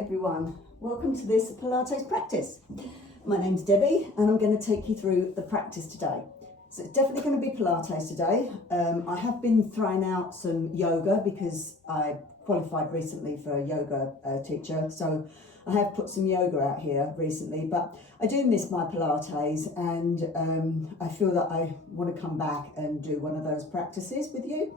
everyone, welcome to this Pilates practice. My name's Debbie and I'm going to take you through the practice today. So it's definitely going to be Pilates today. I have been throwing out some yoga because I qualified recently for a yoga teacher, so I have put some yoga out here recently, but I do miss my Pilates and I feel that I want to come back and do one of those practices with you.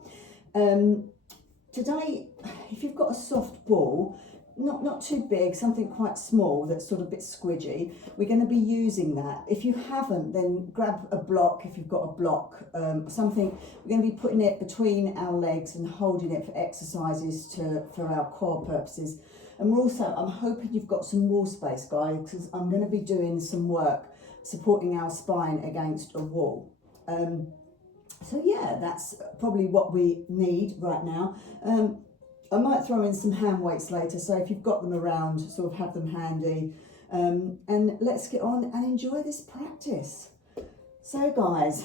Today, if you've got a soft ball, not too big, something quite small that's sort of a bit squidgy, we're going to be using that. If you haven't, then grab a block. If you've got a block, something, we're going to be putting it between our legs and holding it for exercises for our core purposes. And we're also, I'm hoping you've got some wall space, guys, because I'm going to be doing some work supporting our spine against a wall. So yeah, that's probably what we need right now. I might throw in some hand weights later, so if you've got them around, sort of have them handy. And let's get on and enjoy this practice. So guys,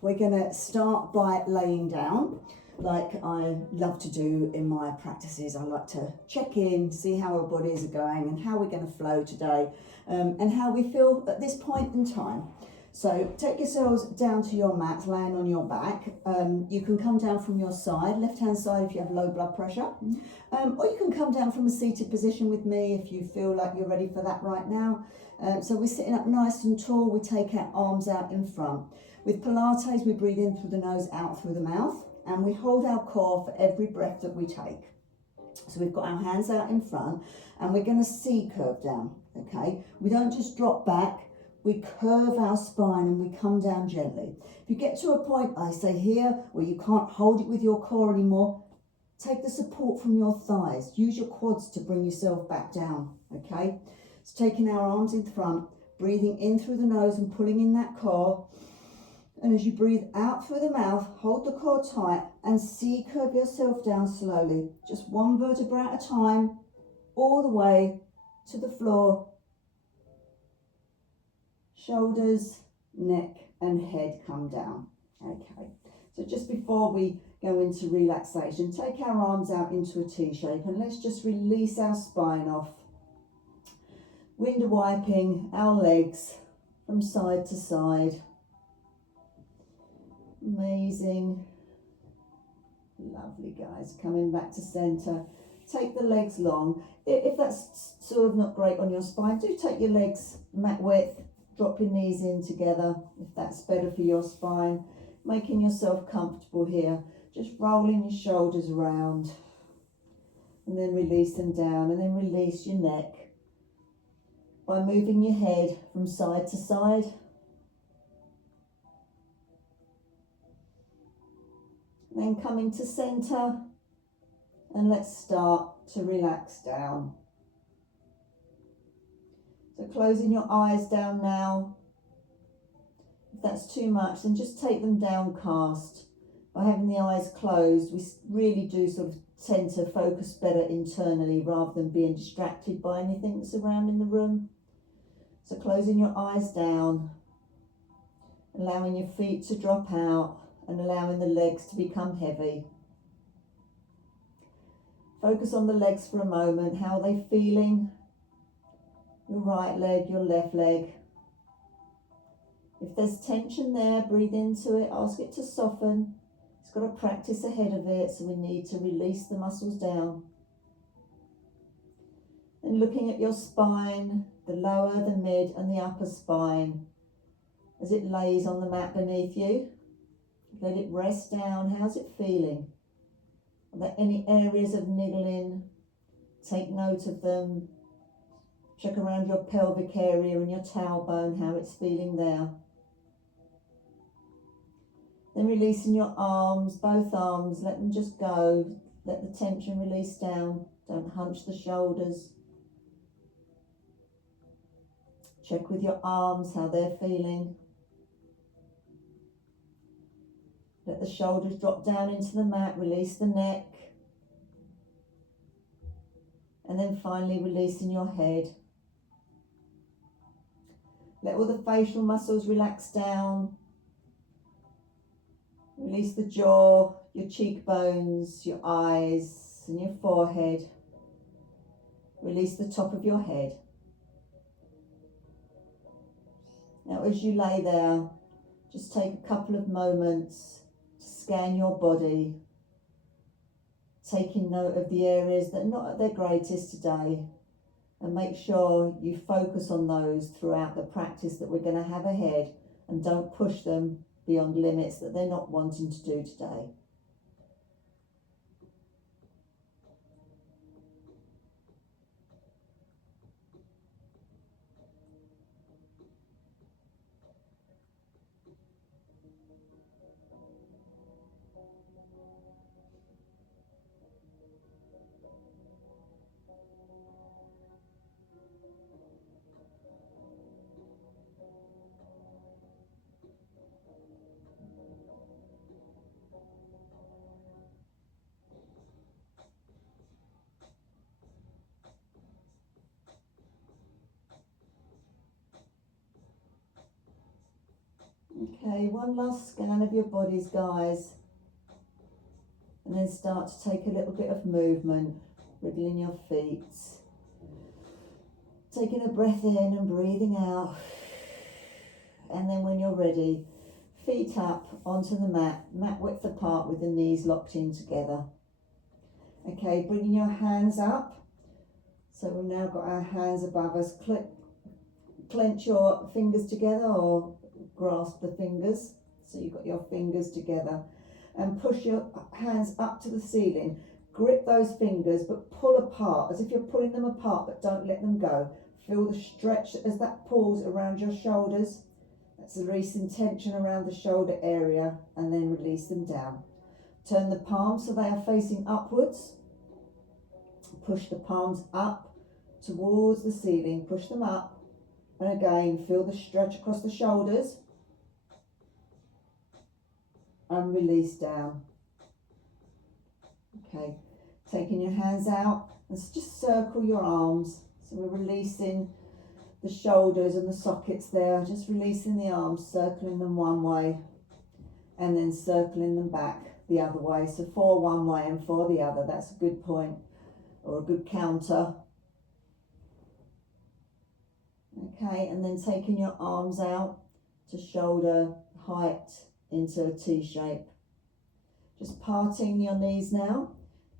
we're gonna start by laying down, like I love to do in my practices. I like to check in, see how our bodies are going and how we're gonna flow today, and how we feel at this point in time. So take yourselves down to your mat, laying on your back. You can come down from your side, left-hand side if you have low blood pressure, or you can come down from a seated position with me if you feel like you're ready for that right now. So we're sitting up nice and tall. We take our arms out in front. With Pilates, we breathe in through the nose, out through the mouth, and we hold our core for every breath that we take. So we've got our hands out in front, and we're going to C-curve down, okay? We don't just drop back. We curve our spine and we come down gently. If you get to a point, I say here, where you can't hold it with your core anymore, take the support from your thighs. Use your quads to bring yourself back down, okay? So taking our arms in front, breathing in through the nose and pulling in that core. And as you breathe out through the mouth, hold the core tight and C-curve yourself down slowly. Just one vertebra at a time, all the way to the floor. Shoulders, neck and head come down. Okay, so just before we go into relaxation, take our arms out into a T shape and let's just release our spine off. Window wiping our legs from side to side. Amazing. Lovely, guys. Coming back to center. Take the legs long. If that's sort of not great on your spine, do take your legs mat width. Drop your knees in together if that's better for your spine. Making yourself comfortable here. Just rolling your shoulders around and then release them down and then release your neck by moving your head from side to side. Then coming to center and let's start to relax down. So closing your eyes down now. If that's too much, then just take them downcast. By having the eyes closed, we really do sort of tend to focus better internally rather than being distracted by anything that's around in the room. So closing your eyes down, allowing your feet to drop out and allowing the legs to become heavy. Focus on the legs for a moment. How are they feeling? Your right leg, your left leg. If there's tension there, breathe into it, ask it to soften. It's got a practice ahead of it, so we need to release the muscles down. And looking at your spine, the lower, the mid and the upper spine, as it lays on the mat beneath you. Let it rest down. How's it feeling? Are there any areas of niggling? Take note of them. Check around your pelvic area and your tailbone, how it's feeling there. Then releasing your arms, both arms, let them just go. Let the tension release down. Don't hunch the shoulders. Check with your arms how they're feeling. Let the shoulders drop down into the mat, release the neck. And then finally releasing your head. Let all the facial muscles relax down. Release the jaw, your cheekbones, your eyes and your forehead. Release the top of your head. Now as you lay there, just take a couple of moments to scan your body, taking note of the areas that are not at their greatest today, and make sure you focus on those throughout the practice that we're going to have ahead, and don't push them beyond limits that they're not wanting to do today. Okay, one last scan of your bodies, guys, and then start to take a little bit of movement, wriggling your feet, taking a breath in and breathing out, and then when you're ready, feet up onto the mat width apart with the knees locked in together. Okay, bringing your hands up, so we've now got our hands above us. Clench your fingers together or grasp the fingers, so you've got your fingers together, and push your hands up to the ceiling. Grip those fingers but pull apart as if you're pulling them apart, but don't let them go. Feel the stretch as that pulls around your shoulders. That's releasing tension around the shoulder area, and then release them down. Turn the palms so they are facing upwards. Push the palms up towards the ceiling, push them up. And again, feel the stretch across the shoulders and release down. Okay, taking your hands out and just circle your arms. So we're releasing the shoulders and the sockets there, just releasing the arms, circling them one way and then circling them back the other way. So 4 one way and 4 the other. That's a good point, or a good counter. Okay, and then taking your arms out to shoulder height into a T shape. Just parting your knees now,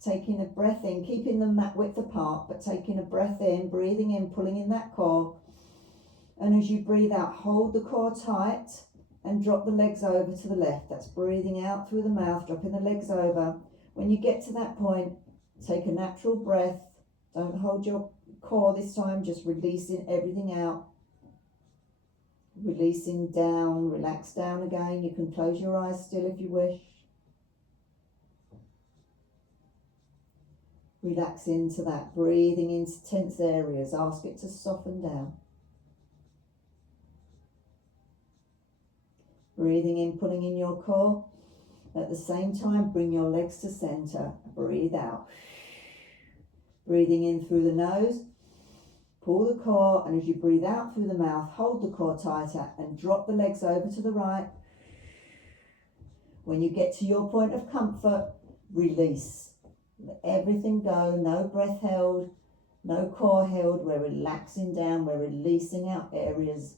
taking a breath in, keeping them mat width apart, but taking a breath in, breathing in, pulling in that core. And as you breathe out, hold the core tight and drop the legs over to the left. That's breathing out through the mouth, dropping the legs over. When you get to that point, take a natural breath. Don't hold your core this time, just releasing everything out. Releasing down, relax down again. You can close your eyes still if you wish. Relax into that, breathing into tense areas. Ask it to soften down. Breathing in, pulling in your core. At the same time, bring your legs to center. Breathe out. Breathing in through the nose. Pull the core, and as you breathe out through the mouth, hold the core tighter and drop the legs over to the right. When you get to your point of comfort, release. Let everything go, no breath held, no core held. We're relaxing down, we're releasing out areas.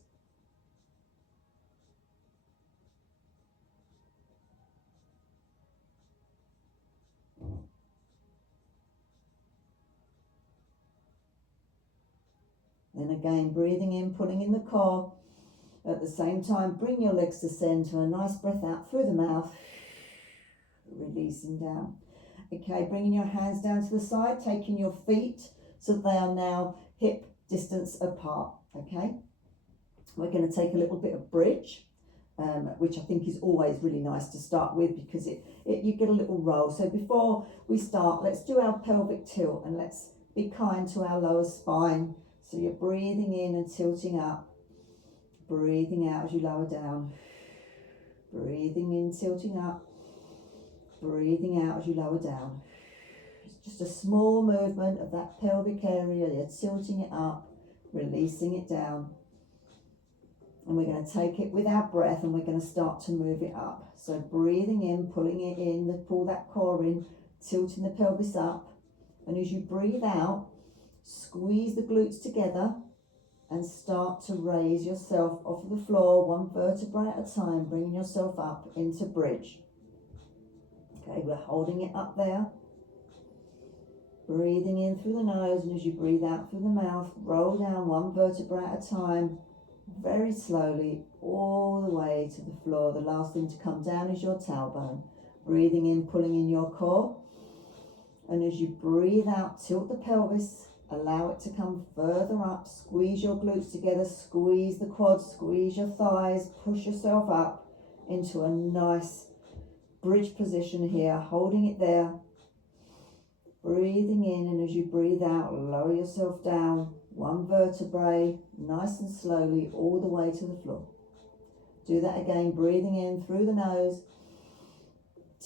Then again, breathing in, pulling in the core. At the same time, bring your legs to center, a nice breath out through the mouth, releasing down. Okay, bringing your hands down to the side, taking your feet so they are now hip distance apart. Okay, we're going to take a little bit of bridge, which I think is always really nice to start with, because you get a little roll. So before we start, let's do our pelvic tilt, and let's be kind to our lower spine. So you're breathing in and tilting up, breathing out as you lower down, breathing in, tilting up, breathing out as you lower down. It's just a small movement of that pelvic area. You're tilting it up, releasing it down. And we're going to take it with our breath, and we're going to start to move it up. So breathing in, pulling it in, pull that core in, tilting the pelvis up. And as you breathe out, Squeeze the glutes together and start to raise yourself off of the floor, one vertebrae at a time, bringing yourself up into bridge. Okay, we're holding it up there. Breathing in through the nose, and as you breathe out through the mouth, roll down one vertebrae at a time, very slowly, all the way to the floor. The last thing to come down is your tailbone. Breathing in, pulling in your core. And as you breathe out, tilt the pelvis, allow it to come further up, squeeze your glutes together, squeeze the quads, squeeze your thighs, push yourself up into a nice bridge position here, holding it there. Breathing in, and as you breathe out, lower yourself down, one vertebrae, nice and slowly, all the way to the floor. Do that again, breathing in through the nose,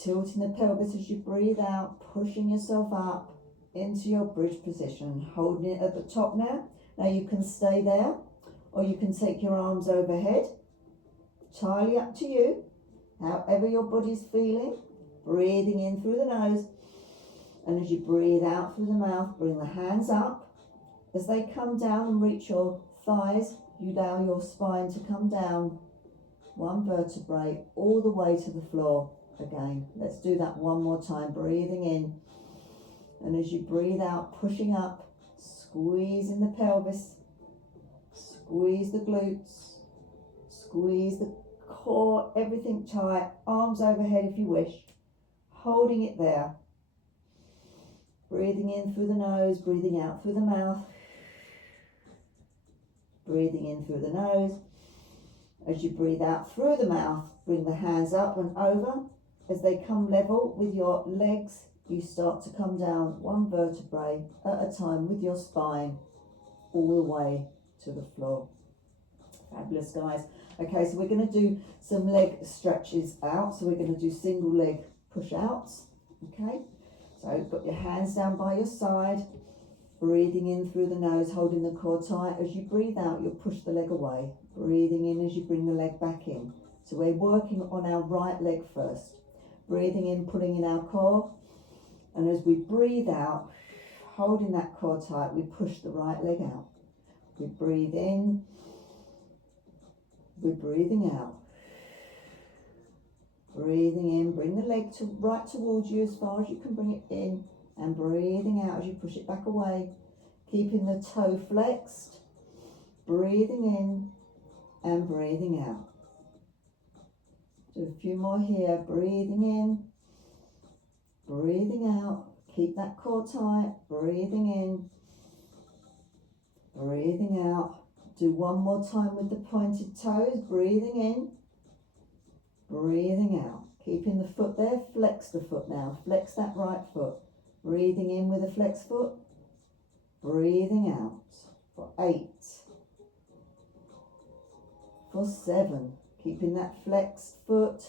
tilting the pelvis as you breathe out, pushing yourself up into your bridge position, holding it at the top now. Now you can stay there, or you can take your arms overhead. Entirely up to you, however your body's feeling. Breathing in through the nose, and as you breathe out through the mouth, bring the hands up. As they come down and reach your thighs, you allow your spine to come down one vertebrae all the way to the floor again. Let's do that one more time. Breathing in, and as you breathe out, pushing up, squeezing the pelvis, squeeze the glutes, squeeze the core, everything tight, arms overhead if you wish, holding it there. Breathing in through the nose, breathing out through the mouth. Breathing in through the nose. As you breathe out through the mouth, bring the hands up and over. As they come level with your legs, you start to come down one vertebrae at a time with your spine all the way to the floor. Fabulous, guys. Okay, so we're going to do some leg stretches out. So we're going to do single leg push outs. Okay. So got your hands down by your side, breathing in through the nose, holding the core tight. As you breathe out, you'll push the leg away. Breathing in as you bring the leg back in. So we're working on our right leg first. Breathing in, pulling in our core. And as we breathe out, holding that core tight, we push the right leg out. We breathe in, we're breathing out. Breathing in, bring the leg to right towards you as far as you can bring it in, and breathing out as you push it back away, keeping the toe flexed, breathing in and breathing out. Do a few more here, breathing in, breathing out, keep that core tight, breathing in, breathing out. Do one more time with the pointed toes, breathing in, breathing out, keeping the foot there, flex the foot now, flex that right foot, breathing in with a flexed foot, breathing out for 8, for 7, keeping that flexed foot,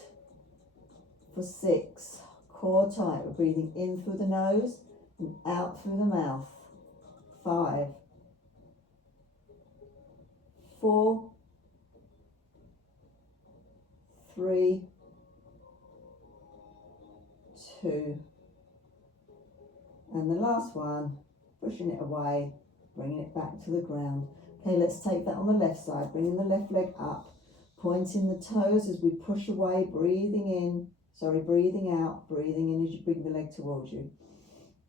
for 6, core tight, we're breathing in through the nose and out through the mouth, 5, 4, 3, 2, and the last one, pushing it away, bringing it back to the ground. Okay, let's take that on the left side, bringing the left leg up, pointing the toes as we push away, breathing in, breathing out, breathing in as you bring the leg towards you,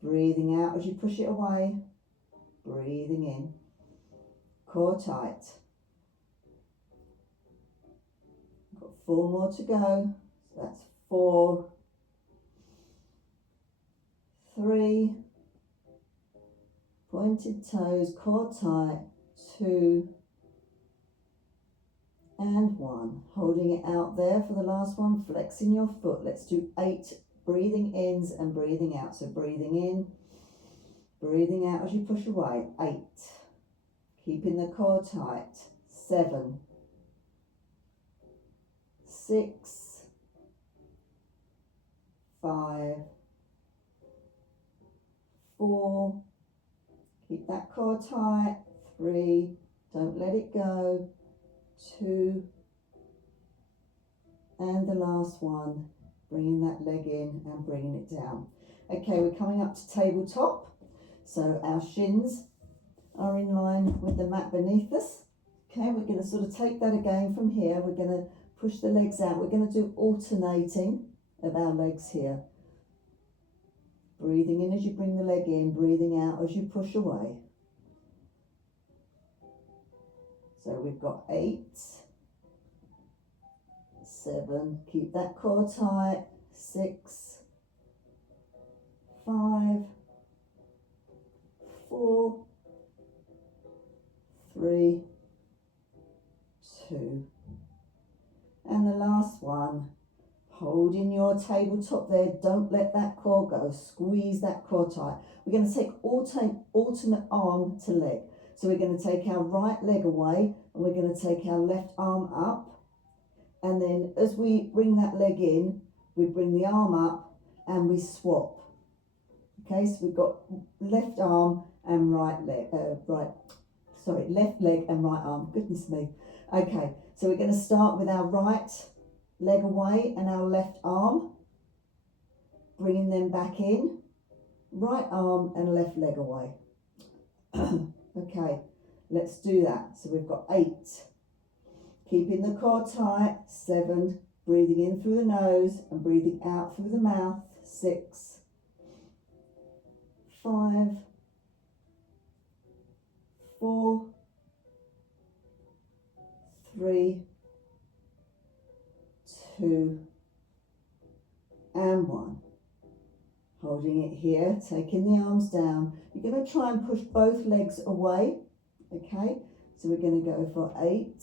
breathing out as you push it away, breathing in, core tight. Got 4 more to go, so that's 4, 3, pointed toes, core tight, 2, and 1. Holding it out there for the last one, flexing your foot. Let's do 8 breathing ins and breathing out. So breathing in, breathing out as you push away, 8, keeping the core tight, 7, 6, 5, 4, keep that core tight, 3, don't let it go, 2, and the last one, bringing that leg in and bringing it down. Okay, we're coming up to tabletop. So our shins are in line with the mat beneath us. Okay, we're going to sort of take that again from here. We're going to push the legs out. We're going to do alternating of our legs here. Breathing in as you bring the leg in, breathing out as you push away. So we've got 8, 7, keep that core tight, 6, 5, 4, 3, 2. And the last one, holding your tabletop there, don't let that core go, squeeze that core tight. We're going to take alternate arm to leg. So we're going to take our right leg away and we're going to take our left arm up. And then as we bring that leg in, we bring the arm up and we swap. Okay, so we've got left arm and left leg and right arm. Goodness me. Okay, so we're going to start with our right leg away and our left arm. Bringing them back in. Right arm and left leg away. Okay, let's do that. So we've got 8, keeping the core tight, 7, breathing in through the nose and breathing out through the mouth, 6, 5, 4, 3, 2, and 1. Holding it here, taking the arms down. You're going to try and push both legs away. Okay, so we're going to go for 8.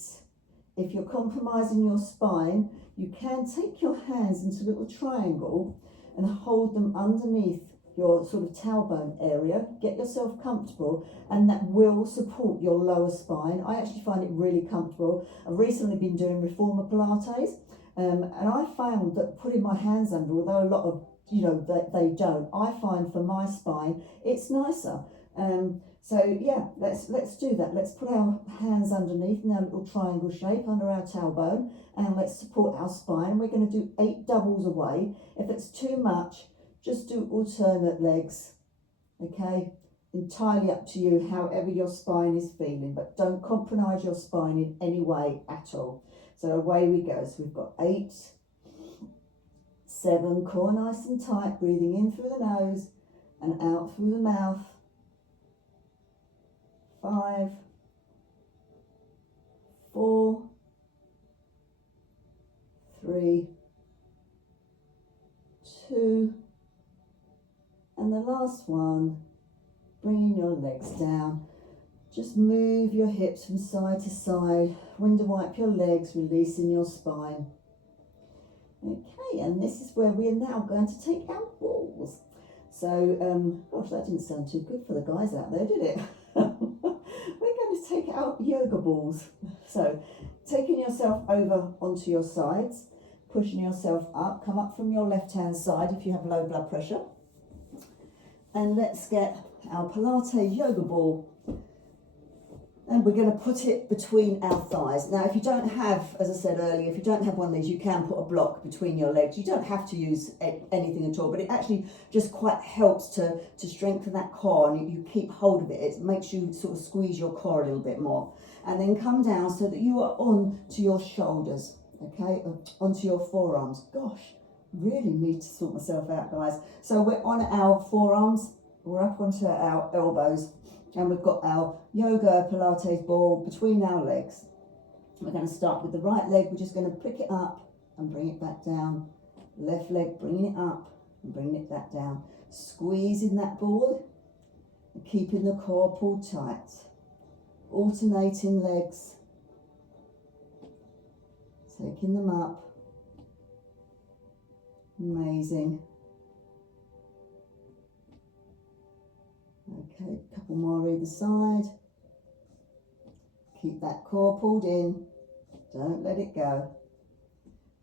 If you're compromising your spine, you can take your hands into a little triangle and hold them underneath your sort of tailbone area. Get yourself comfortable, and that will support your lower spine. I actually find it really comfortable. I've recently been doing reformer Pilates, and I found that putting my hands under, although a lot of they don't, I find for my spine it's nicer. So yeah, let's do that. Let's put our hands underneath in our little triangle shape under our tailbone, and let's support our spine. We're going to do 8 doubles away. If it's too much, just do alternate legs. Okay, entirely up to you, however your spine is feeling, but don't compromise your spine in any way at all. So away we go. So we've got 8, 7, core nice and tight, breathing in through the nose and out through the mouth. 5, 4, 3, 2, and the last one, bringing your legs down. Just move your hips from side to side, window wipe your legs, releasing your spine. Okay, and this is where we are now going to take our balls. So, gosh, that didn't sound too good for the guys out there, did it? We're going to take out yoga balls. So, taking yourself over onto your sides, pushing yourself up, come up from your left-hand side if you have low blood pressure. And let's get our Pilates yoga ball. And we're going to put it between our thighs. Now, if you don't have, as I said earlier, if you don't have one of these, you can put a block between your legs. You don't have to use anything at all, but it actually just quite helps to strengthen that core, and you keep hold of it. It makes you sort of squeeze your core a little bit more. And then come down so that you are on to your shoulders, okay, onto your forearms. Gosh, really need to sort myself out, guys. So we're on our forearms, we're up onto our elbows, and we've got our yoga Pilates ball between our legs. We're going to start with the right leg. We're just going to pick it up and bring it back down. Left leg, bringing it up and bringing it back down. Squeezing that ball and keeping the core pulled tight. Alternating legs. Taking them up. Amazing. Okay, a couple more either side. Keep that core pulled in. Don't let it go.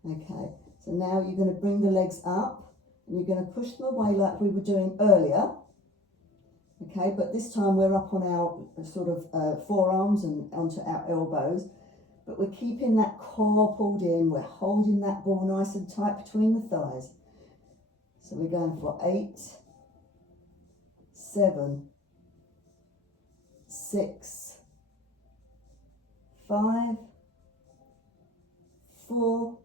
Okay, so now you're going to bring the legs up and you're going to push them away like we were doing earlier. Okay, but this time we're up on our sort of forearms and onto our elbows. But we're keeping that core pulled in. We're holding that ball nice and tight between the thighs. So we're going for 8, 7, 6, 5, 4,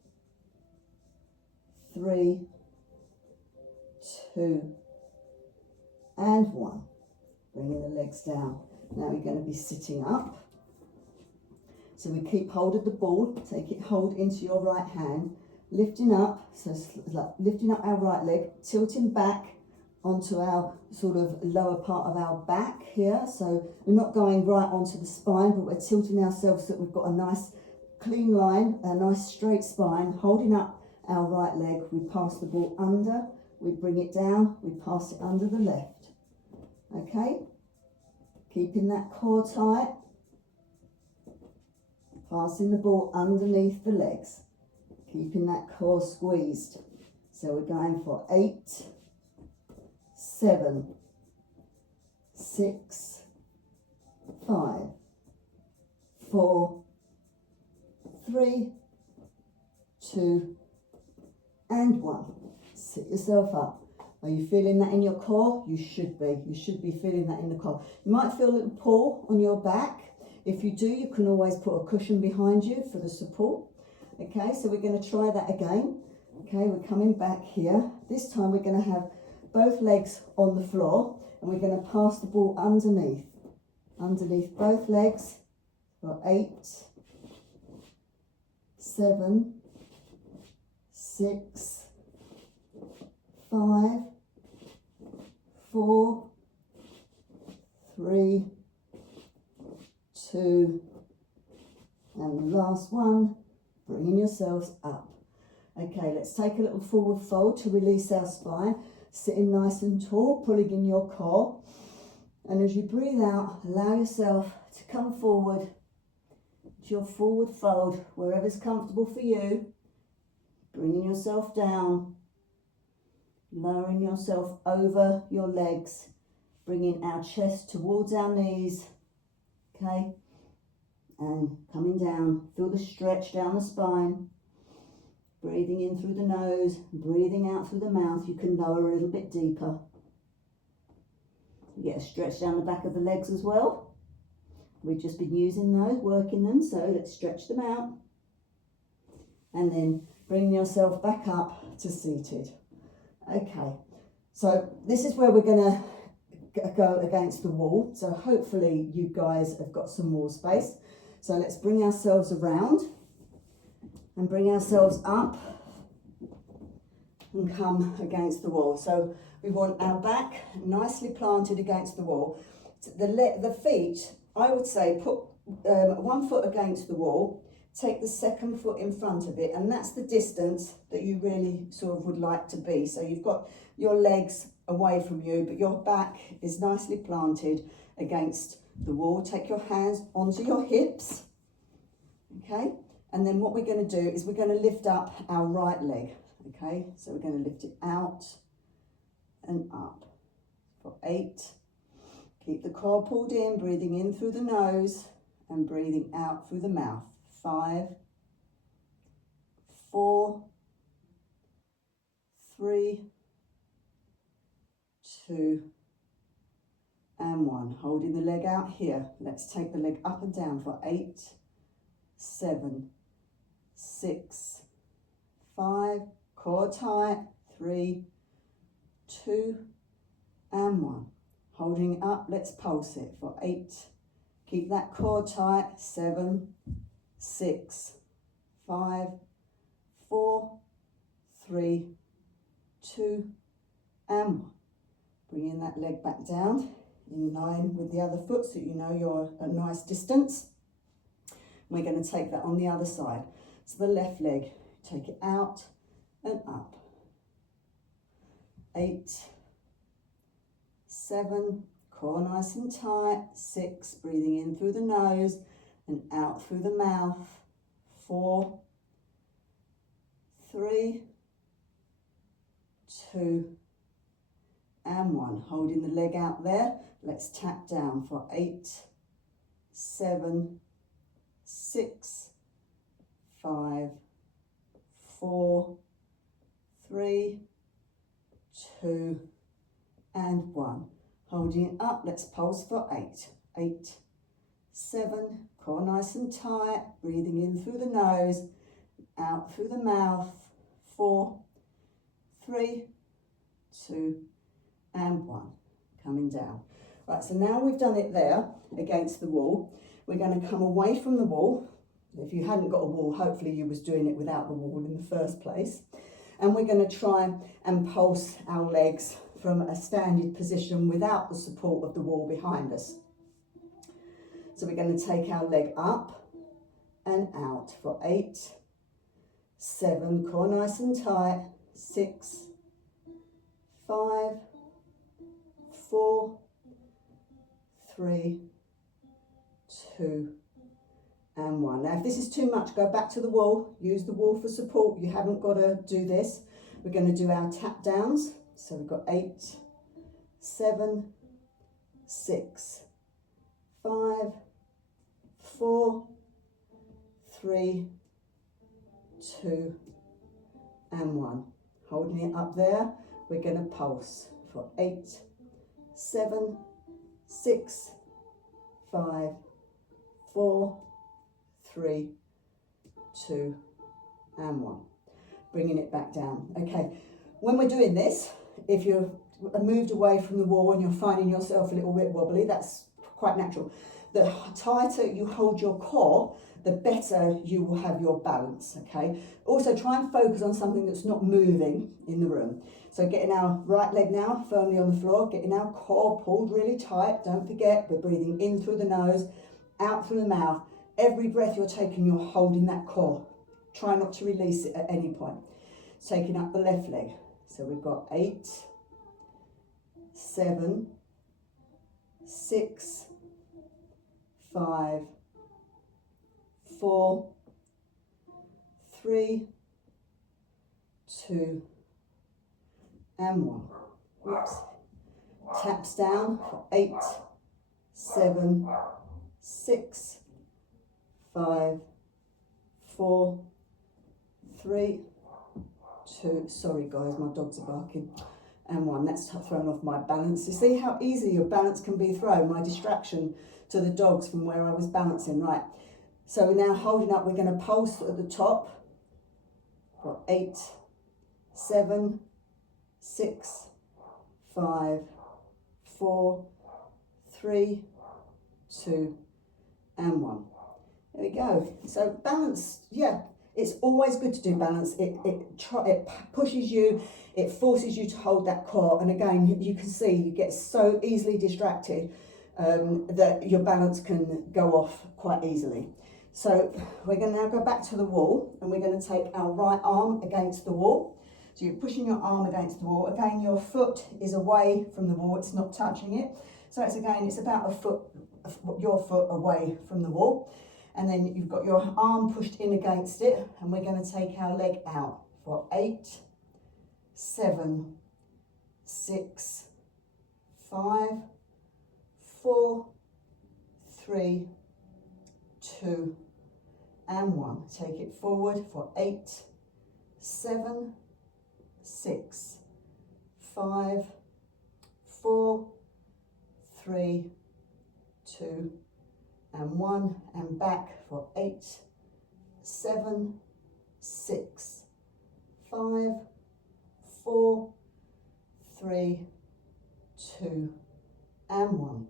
3, 2, and 1. Bringing the legs down. Now we're going to be sitting up. So we keep hold of the ball, take it hold into your right hand, lifting up, so like lifting up our right leg, tilting back onto our sort of lower part of our back here. So we're not going right onto the spine, but we're tilting ourselves so that we've got a nice clean line, a nice straight spine, holding up our right leg. We pass the ball under, we bring it down, we pass it under the left. Okay? Keeping that core tight. Passing the ball underneath the legs. Keeping that core squeezed. So we're going for 8, 7, 6, 5, 4, 3, 2, and 1. Sit yourself up. Are you feeling that in your core? You should be. You should be feeling that in the core. You might feel a little pull on your back. If you do, you can always put a cushion behind you for the support. Okay, so we're going to try that again. Okay, we're coming back here. This time we're going to have both legs on the floor and we're going to pass the ball underneath both legs for 8, 7, 6, 5, 4, 3, 2, and the last one, bringing yourselves up. Okay, let's take a little forward fold to release our spine, sitting nice and tall, pulling in your core, and as you breathe out, allow yourself to come forward to your forward fold, wherever's comfortable for you, bringing yourself down, lowering yourself over your legs, bringing our chest towards our knees. Okay, and coming down, feel the stretch down the spine, breathing in through the nose, breathing out through the mouth. You can lower a little bit deeper. You get a stretch down the back of the legs as well. We've just been using those, working them, so let's stretch them out. And then bring yourself back up to seated. Okay, so this is where we're going to go against the wall, so hopefully you guys have got some wall space. So let's bring ourselves around and bring ourselves up and come against the wall. So we want our back nicely planted against the wall. The feet, I would say, put one foot against the wall, take the second foot in front of it, and that's the distance that you really sort of would like to be. So you've got your legs away from you, but your back is nicely planted against the wall. Take your hands onto your hips, okay? And then what we're going to do is we're going to lift up our right leg, okay? So we're going to lift it out and up for 8. Keep the core pulled in, breathing in through the nose and breathing out through the mouth. 5, 4, 3, 2, and 1. Holding the leg out here. Let's take the leg up and down for 8, 7, 6, 5, core tight, 3, 2, and 1. Holding it up, let's pulse it for 8. Keep that core tight, 7, 6, 5, 4, 3, 2, and 1. Bringing that leg back down in line with the other foot so you know you're a nice distance. We're going to take that on the other side. So the left leg, take it out and up. 8, 7, core nice and tight. 6, breathing in through the nose and out through the mouth. 4, 3, 2, and 1. Holding the leg out there. Let's tap down for 8, 7, 6, 5, 4, 3, 2, and 1. Holding it up, let's pulse for 8. 8, 7, core nice and tight, breathing in through the nose, out through the mouth, 4, 3, 2, and 1, coming down. Right, so now we've done it there against the wall. We're going to come away from the wall. If you hadn't got a wall, hopefully you was doing it without the wall in the first place. And we're going to try and pulse our legs from a standing position without the support of the wall behind us. So we're going to take our leg up and out for 8, 7, core nice and tight, 6, 5, 4, 3, 2, and 1. Now if this is too much, go back to the wall, use the wall for support. You haven't got to do this. We're going to do our tap downs. So we've got 8, 7, 6, 5, 4, 3, 2, and 1. Holding it up there, we're going to pulse for 8, 7, 6, 5, 4, 3, 2, and 1. Bringing it back down. Okay, when we're doing this, if you're moved away from the wall and you're finding yourself a little bit wobbly, that's quite natural. The tighter you hold your core, the better you will have your balance, okay? Also try and focus on something that's not moving in the room. So getting our right leg now firmly on the floor, getting our core pulled really tight. Don't forget, we're breathing in through the nose, out through the mouth. Every breath you're taking, you're holding that core. Try not to release it at any point. Taking up the left leg. So we've got 8, 7, 6, 5, 4, 3, 2, and 1. Oops. Taps down for 8, 7, 6, 5, 4, 3, 2, sorry guys, my dogs are barking, and 1. That's thrown off my balance. You see how easy your balance can be thrown, my distraction to the dogs from where I was balancing. Right, so we're now holding up, we're going to pulse at the top for 8, 7, 6, 5, 4, 3, 2, and 1. There we go. So balance, yeah, it's always good to do balance. It pushes you, it forces you to hold that core. And again, you can see you get so easily distracted that your balance can go off quite easily. So we're going to now go back to the wall and we're going to take our right arm against the wall. So you're pushing your arm against the wall. Again, your foot is away from the wall, it's not touching it. So it's about a foot, your foot away from the wall. And then you've got your arm pushed in against it, and we're going to take our leg out for 8, 7, 6, 5, 4, 3, 2, and 1. Take it forward for 8, 7, 6, 5, 4, 3, 2, and 1, and back for 8, 7, 6, 5, 4, 3, 2, and 1.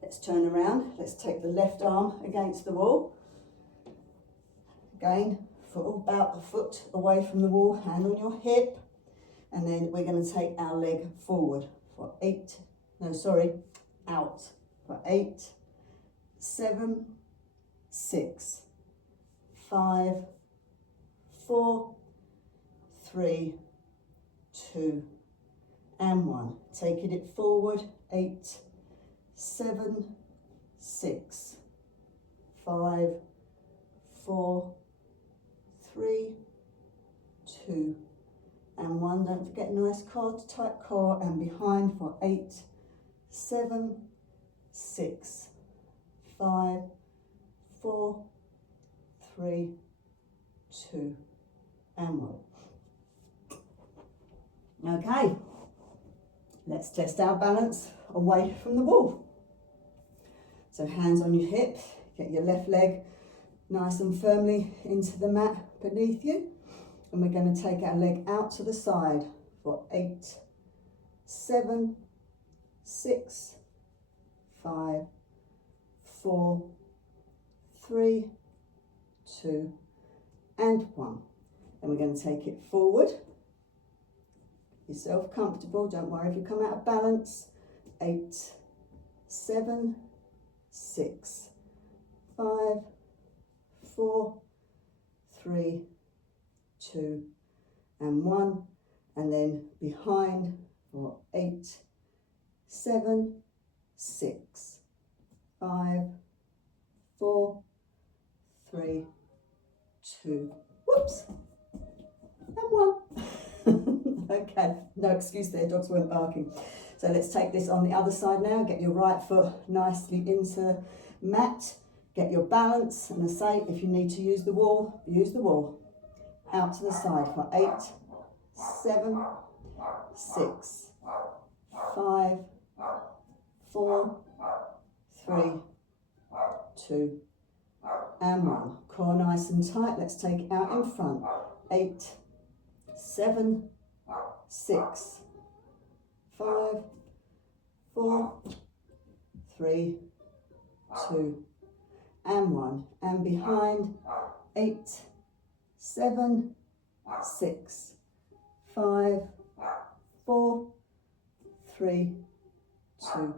Let's turn around. Let's take the left arm against the wall. Again, foot about a foot away from the wall, hand on your hip, and then we're going to take our leg forward for out for 8, 7, 6, 5, 4, 3, 2, and 1. Taking it forward, 8, 7, 6, 5, 4, 3, 2, and 1. Don't forget, nice core, tight core, and behind for 8, 7, 6, 5, 4, 3, 2, and 1. Okay, let's test our balance away from the wall. So hands on your hips, get your left leg nice and firmly into the mat beneath you. And we're going to take our leg out to the side for 8, 7, 6, 5, 4, 3, 2, and 1. And we're going to take it forward. Yourself comfortable, don't worry if you come out of balance. 8, 7, 6, 5, 4, 3, 2, and 1. And then behind for 8, 7, 6, 5, 4, 3, 2, whoops, and 1. Okay, no excuse there, dogs weren't barking. So let's take this on the other side now. Get your right foot nicely into mat. Get your balance. And I say, if you need to use the wall, use the wall. Out to the side for 8, 7, 6, 5, 4, 3, 2, and 1. Core nice and tight. Let's take it out in front. 8, 7, 6, 5, 4, 3, 2, and 1. And behind, 8, 7, 6, 5, 4, 3, 2,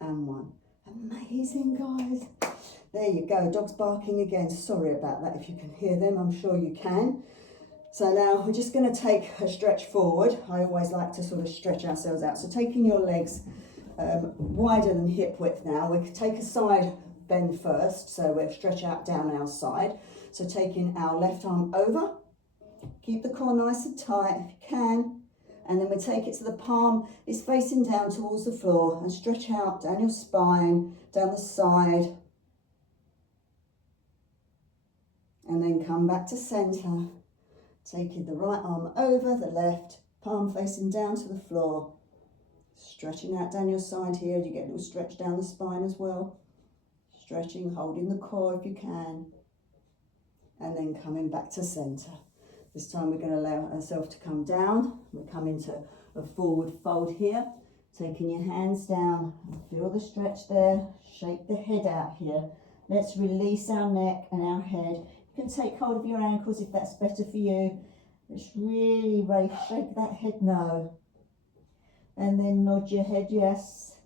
and 1. Amazing, guys. There you go. Dogs barking again. Sorry about that. If you can hear them, I'm sure you can. So now we're just going to take a stretch forward. I always like to sort of stretch ourselves out. So taking your legs wider than hip width now. We could take a side bend first. So we'll stretch out down our side. So taking our left arm over. Keep the core nice and tight if you can. And then we take it to the palm is facing down towards the floor and stretch out down your spine, down the side. And then come back to centre. Taking the right arm over the left, palm facing down to the floor. Stretching out down your side here. You get a little stretch down the spine as well. Stretching, holding the core if you can. And then coming back to centre. This time we're going to allow ourselves to come down. We come into a forward fold here. Taking your hands down. Feel the stretch there. Shake the head out here. Let's release our neck and our head. You can take hold of your ankles if that's better for you. Just really shake that head no. And then nod your head yes.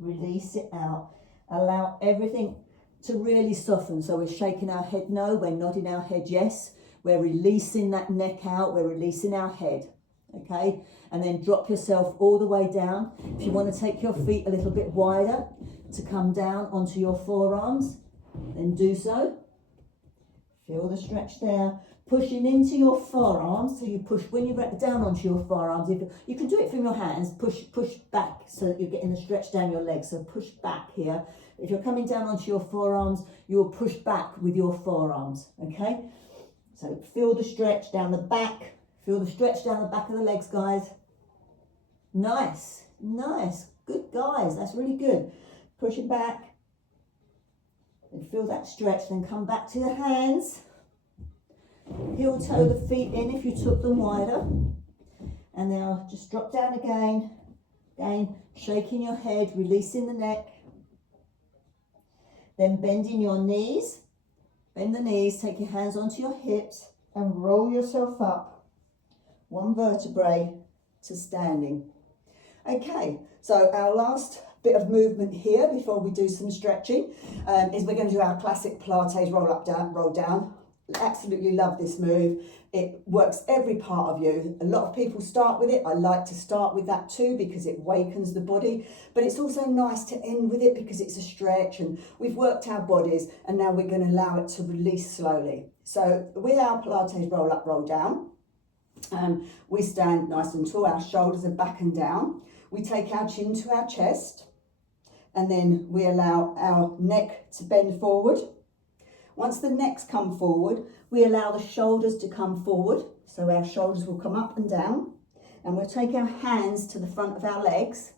Release it out. Allow everything to really soften. So we're shaking our head no, we're nodding our head yes. We're releasing that neck out, we're releasing our head. Okay? And then drop yourself all the way down. If you want to take your feet a little bit wider to come down onto your forearms, then do so. Feel the stretch there. Pushing into your forearms, so you push when you're down onto your forearms. If you can do it from your hands, push back so that you're getting the stretch down your legs. So push back here. If you're coming down onto your forearms, you will push back with your forearms. Okay? So feel the stretch down the back. Feel the stretch down the back of the legs, guys. Nice, nice, good guys. That's really good. Push it back. And feel that stretch, then come back to your hands. Heel toe the feet in if you took them wider. And now just drop down again. Again, shaking your head, releasing the neck. Then bending your knees. Bend the knees, take your hands onto your hips and roll yourself up. One vertebrae to standing. Okay, so our last bit of movement here before we do some stretching is we're going to do our classic Pilates roll up, down, roll down. Absolutely love this move. It works every part of you. A lot of people start with it. I like to start with that too because it wakens the body, but it's also nice to end with it because it's a stretch and we've worked our bodies and now we're going to allow it to release slowly. So with our Pilates roll up, roll down, we stand nice and tall. Our shoulders are back and down. We take our chin to our chest and then we allow our neck to bend forward. Once the necks come forward, we allow the shoulders to come forward. So our shoulders will come up and down. And we'll take our hands to the front of our legs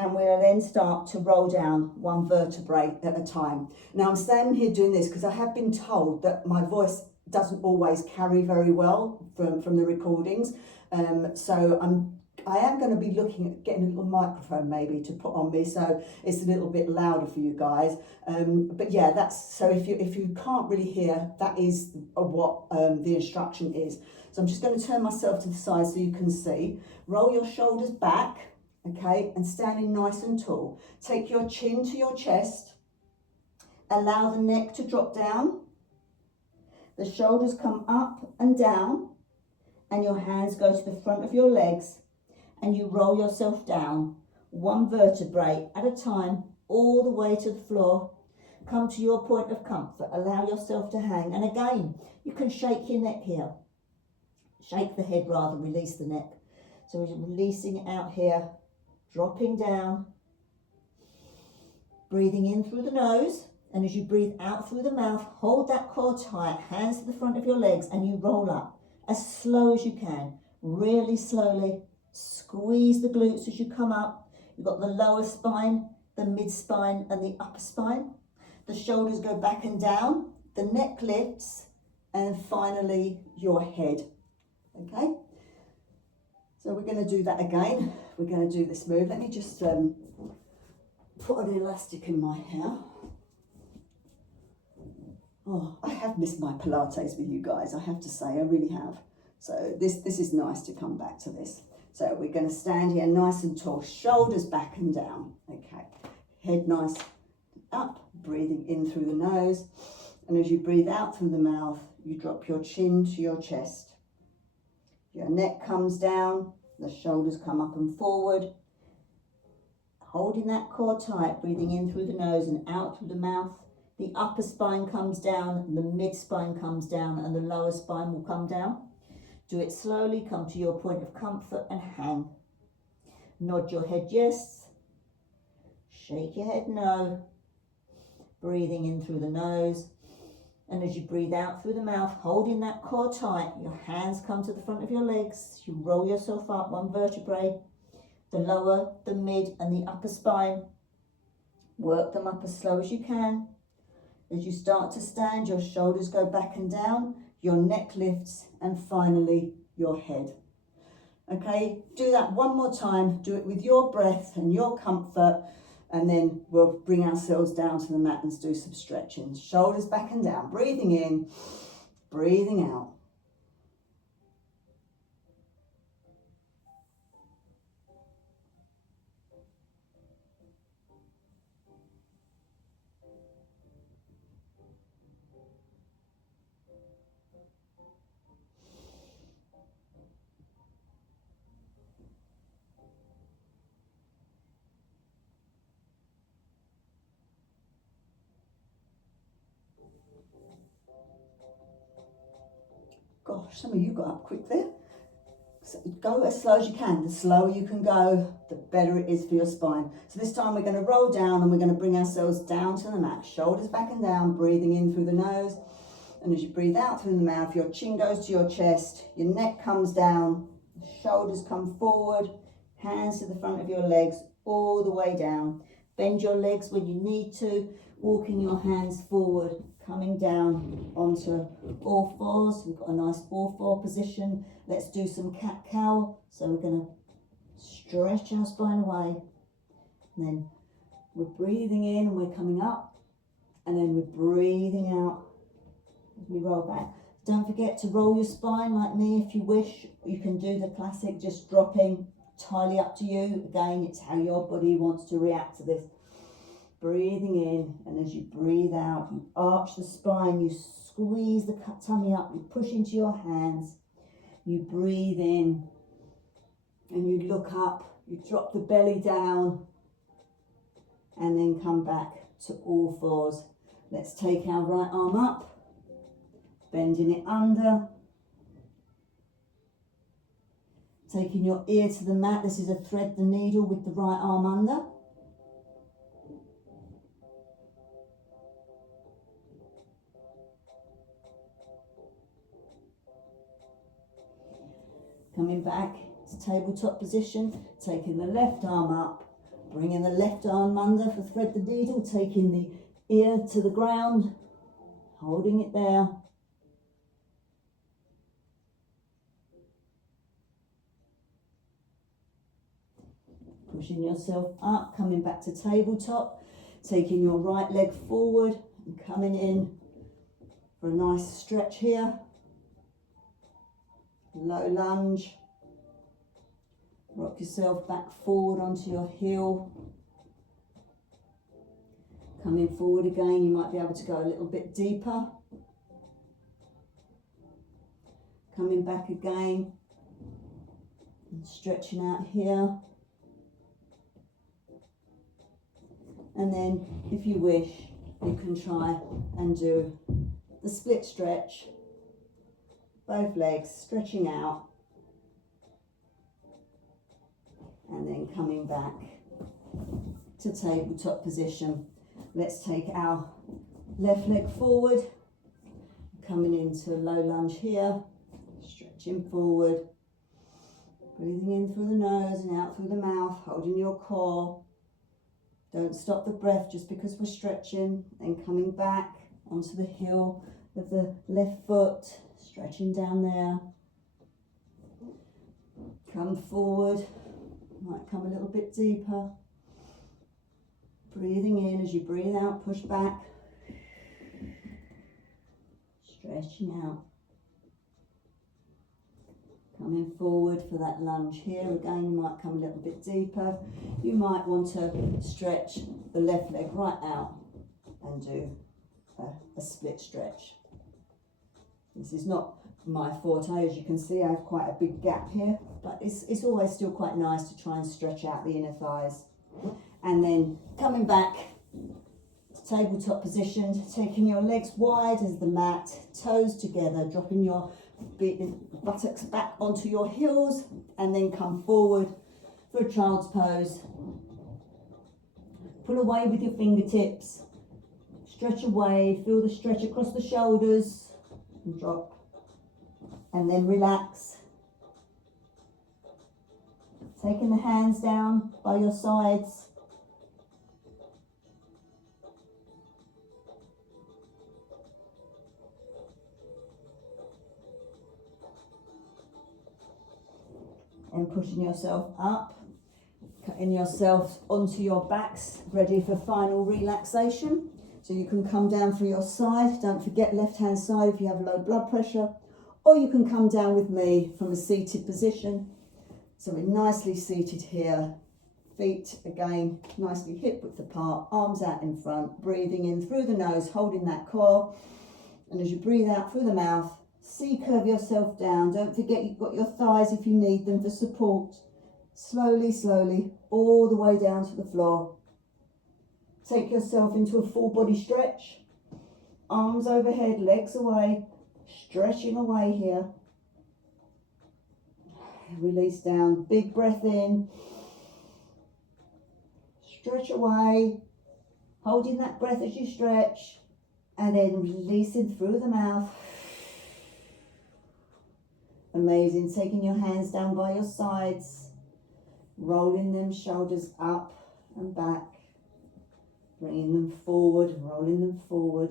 And we'll then start to roll down one vertebrae at a time. Now I'm standing here doing this because I have been told that my voice doesn't always carry very well from the recordings. So I am going to be looking at getting a little microphone maybe to put on me so it's a little bit louder for you guys. But yeah, that's so if you can't really hear, that is what the instruction is. So I'm just going to turn myself to the side so you can see. Roll your shoulders back, okay, and standing nice and tall. Take your chin to your chest. Allow the neck to drop down. The shoulders come up and down, and your hands go to the front of your legs, and you roll yourself down, one vertebrae at a time, all the way to the floor. Come to your point of comfort. Allow yourself to hang. And again, you can shake your neck here. Shake the head rather, release the neck. So we're releasing it out here, dropping down, breathing in through the nose. And as you breathe out through the mouth, hold that core tight, hands to the front of your legs, and you roll up as slow as you can, really slowly. Squeeze the glutes as you come up. You've got the lower spine, the mid spine, and the upper spine. The shoulders go back and down, the neck lifts, and finally your head. Okay? So we're going to do that again. We're going to do this move. Let me just put an elastic in my hair. Oh, I have missed my Pilates with you guys, I have to say, I really have. So this is nice to come back to this. So we're going to stand here nice and tall, shoulders back and down. Okay, head nice up, breathing in through the nose. And as you breathe out through the mouth, you drop your chin to your chest. Your neck comes down, the shoulders come up and forward. Holding that core tight, breathing in through the nose and out through the mouth. The upper spine comes down, the mid spine comes down, and the lower spine will come down. Do it slowly, come to your point of comfort and hang. Nod your head yes, shake your head no. Breathing in through the nose. And as you breathe out through the mouth, holding that core tight, your hands come to the front of your legs. You roll yourself up one vertebrae, the lower, the mid, and the upper spine. Work them up as slow as you can. As you start to stand, your shoulders go back and down, your neck lifts, and finally your head. Okay, do that one more time. Do it with your breath and your comfort, and then we'll bring ourselves down to the mat and do some stretching. Shoulders back and down, breathing in, breathing out. Gosh, some of you got up quick there. So go as slow as you can. The slower you can go, the better it is for your spine. So this time we're going to roll down and we're going to bring ourselves down to the mat. Shoulders back and down, breathing in through the nose. And as you breathe out through the mouth, your chin goes to your chest, your neck comes down, shoulders come forward, hands to the front of your legs, all the way down. Bend your legs when you need to, walking your hands forward, coming down onto all fours. We've got a nice all four position. Let's do some cat-cow. So we're going to stretch our spine away. And then we're breathing in and we're coming up. And then we're breathing out as we roll back. Don't forget to roll your spine like me if you wish. You can do the classic just dropping, entirely up to you. Again, it's how your body wants to react to this. Breathing in, and as you breathe out, you arch the spine, you squeeze the tummy up, you push into your hands, you breathe in, and you look up, you drop the belly down, and then come back to all fours. Let's take our right arm up, bending it under, taking your ear to the mat. This is a thread the needle with the right arm under. Coming back to tabletop position, taking the left arm up, Bringing the left arm under for thread the needle, taking the ear to the ground, holding it there. Pushing yourself up, coming back to tabletop, taking your right leg forward and coming in for a nice stretch here. Low lunge. Rock yourself back forward onto your heel. Coming forward again, you might be able to go a little bit deeper. Coming back again and stretching out here. And then, if you wish, you can try and do the split stretch. Both legs stretching out. And then coming back to tabletop position. Let's take our left leg forward. Coming into low lunge here. Stretching forward. Breathing in through the nose and out through the mouth. Holding your core. Don't stop the breath just because we're stretching. Then coming back onto the heel of the left foot. Stretching down there. Come forward. Might come a little bit deeper. Breathing in as you breathe out, push back. Stretching out. Coming forward for that lunge here. Again, you might come a little bit deeper. You might want to stretch the left leg right out and do a split stretch. This is not my forte, as you can see. I have quite a big gap here, but it's always still quite nice to try and stretch out the inner thighs. And then coming back to tabletop position, taking your legs wide as the mat, toes together, dropping your buttocks back onto your heels, and then come forward for a child's pose. Pull away with your fingertips, stretch away, feel the stretch across the shoulders, and drop. And then relax. Taking the hands down by your sides. And pushing yourself up, cutting yourself onto your backs, ready for final relaxation. So you can come down for your side. Don't forget left hand side if you have low blood pressure. Or you can come down with me from a seated position. So we're nicely seated here. Feet, again, nicely hip width apart, arms out in front, breathing in through the nose, holding that core. And as you breathe out through the mouth, C-curve yourself down. Don't forget you've got your thighs if you need them for support. Slowly, slowly, all the way down to the floor. Take yourself into a full body stretch. Arms overhead, legs away. Stretching away here. Release down. Big breath in. Stretch away. Holding that breath as you stretch. And then releasing through the mouth. Amazing. Taking your hands down by your sides. Rolling them shoulders up and back. Bringing them forward, rolling them forward.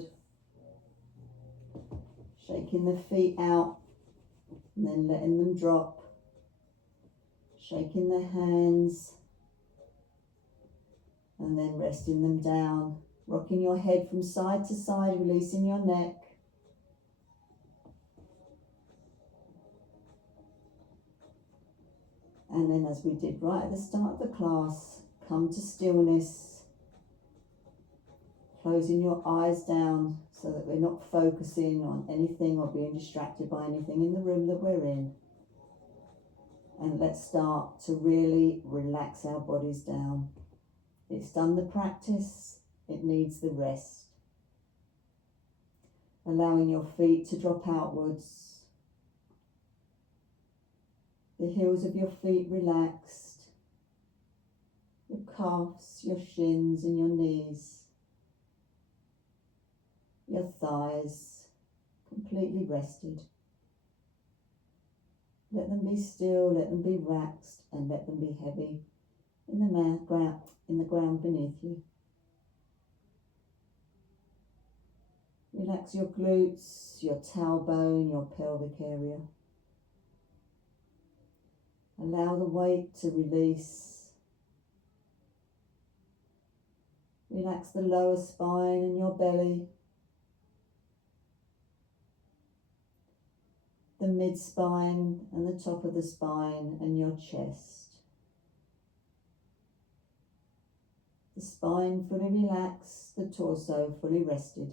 Shaking the feet out and then letting them drop. Shaking the hands and then resting them down. Rocking your head from side to side, releasing your neck. And then, as we did right at the start of the class, come to stillness. Closing your eyes down so that we're not focusing on anything or being distracted by anything in the room that we're in. And let's start to really relax our bodies down. It's done the practice, it needs the rest. Allowing your feet to drop outwards. The heels of your feet relaxed. Your calves, your shins and your knees. Your thighs completely rested. Let them be still, let them be relaxed, and let them be heavy. in the ground beneath you. Relax your glutes, your tailbone, your pelvic area. Allow the weight to release. Relax the lower spine and your belly. The mid-spine and the top of the spine and your chest. The spine fully relaxed, the torso fully rested.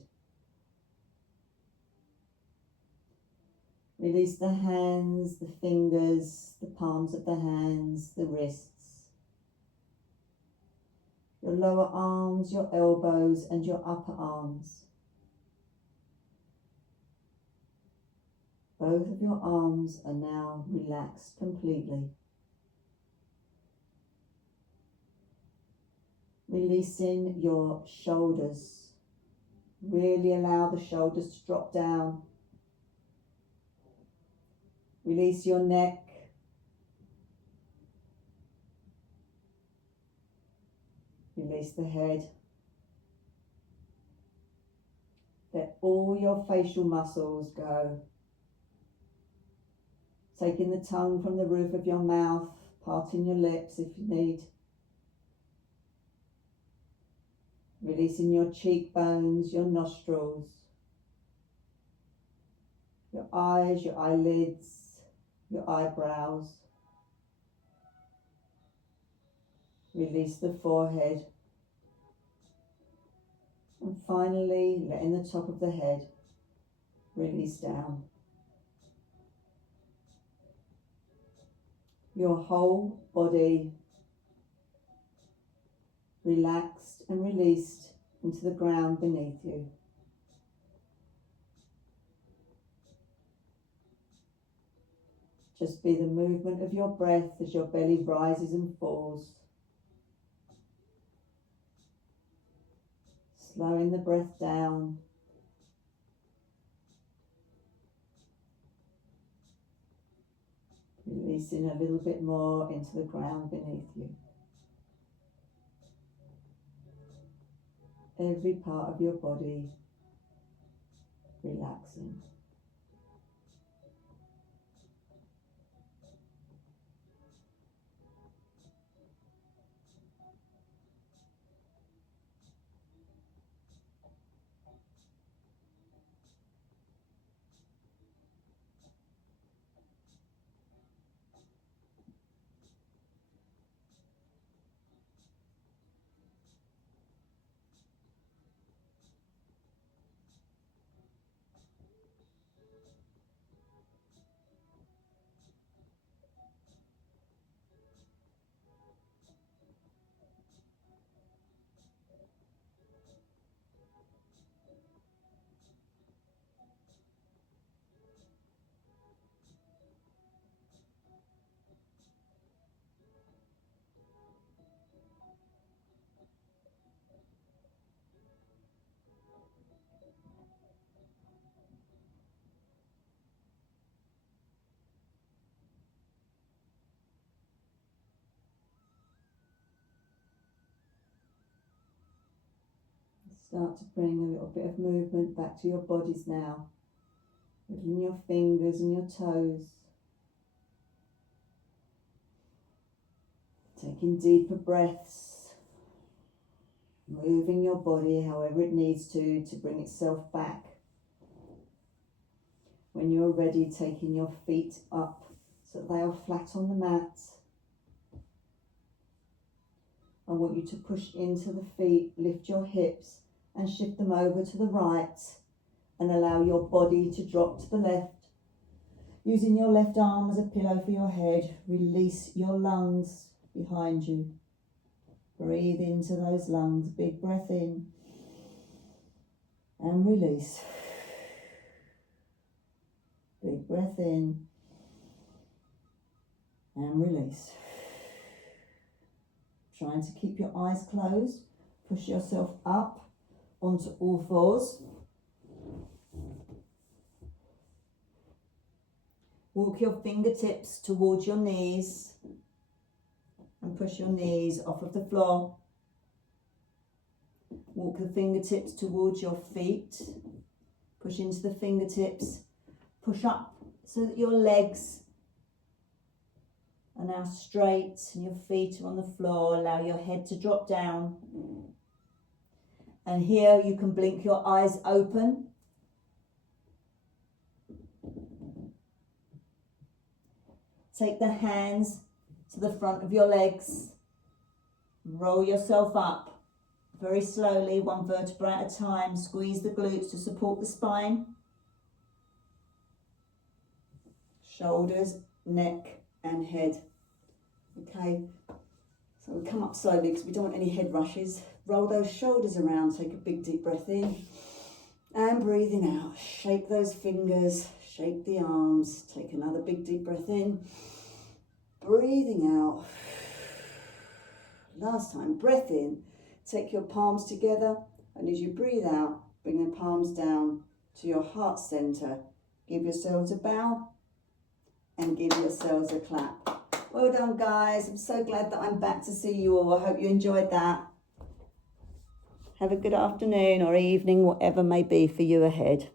Release the hands, the fingers, the palms of the hands, the wrists. Your lower arms, your elbows and your upper arms. Both of your arms are now relaxed completely. Releasing your shoulders. Really allow the shoulders to drop down. Release your neck. Release the head. Let all your facial muscles go. Taking the tongue from the roof of your mouth, parting your lips if you need. Releasing your cheekbones, your nostrils, your eyes, your eyelids, your eyebrows. Release the forehead. And finally, letting the top of the head release down. Your whole body relaxed and released into the ground beneath you. Just be the movement of your breath as your belly rises and falls. Slowing the breath down. Releasing a little bit more into the ground beneath you. Every part of your body relaxing. Start to bring a little bit of movement back to your bodies now. Wiggling your fingers and your toes. Taking deeper breaths. Moving your body however it needs to bring itself back. When you're ready, taking your feet up so they are flat on the mat. I want you to push into the feet, lift your hips and shift them over to the right and allow your body to drop to the left. Using your left arm as a pillow for your head, release your lungs behind you. Breathe into those lungs, big breath in and release. Big breath in and release. Trying to keep your eyes closed, push yourself up onto all fours. Walk your fingertips towards your knees and push your knees off of the floor. Walk the fingertips towards your feet. Push into the fingertips. Push up so that your legs are now straight and your feet are on the floor. Allow your head to drop down. And here you can blink your eyes open. Take the hands to the front of your legs. Roll yourself up very slowly, one vertebra at a time. Squeeze the glutes to support the spine. Shoulders, neck and head. Okay, so we come up slowly because we don't want any head rushes. Roll those shoulders around, take a big deep breath in and breathing out. Shake those fingers, shake the arms, take another big deep breath in, breathing out. Last time, breath in, take your palms together, and as you breathe out, bring the palms down to your heart center. Give yourselves a bow and give yourselves a clap. Well done, guys. I'm so glad that I'm back to see you all. I hope you enjoyed that. Have a good afternoon or evening, whatever may be for you ahead.